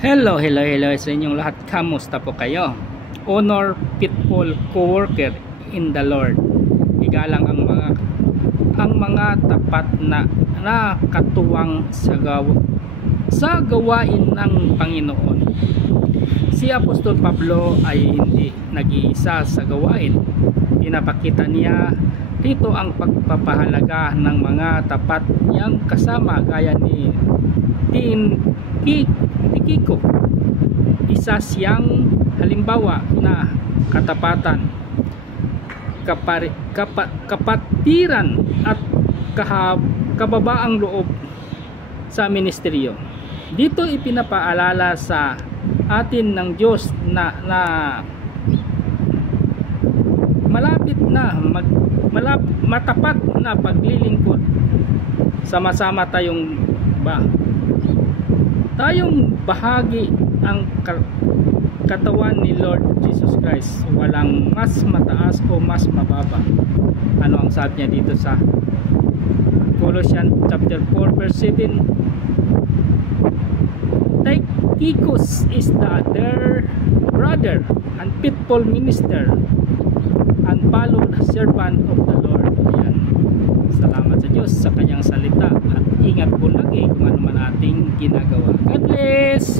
Hello sa inyong lahat. Kamusta po kayo? Honor faithful co-worker in the Lord. Igalang ang mga tapat na nakatuwang sa gawain ng Panginoon. Si Apostol Pablo ay hindi nag-iisa sa gawain. Pinapakita niya dito ang pagpapahalaga ng mga tapat niyang kasama gaya ni Kiko. Isa siyang halimbawa na katapatan, kapatiran at kababaang loob sa ministeryo. Dito ipinapaalala sa atin ng Diyos na matapat na paglilingkod. Sama-sama tayong bahagi ang katawan ni Lord Jesus Christ. Walang mas mataas o mas mababa. Ano ang sabi niya dito sa Colossians chapter 4 verse 7? Tychicus is the other brother and faithful minister and followed servant of the Lord. Ayan. Salamat sa Diyos sa kanyang salita at ingat po lagi kung ano man ating ginagawa. God bless!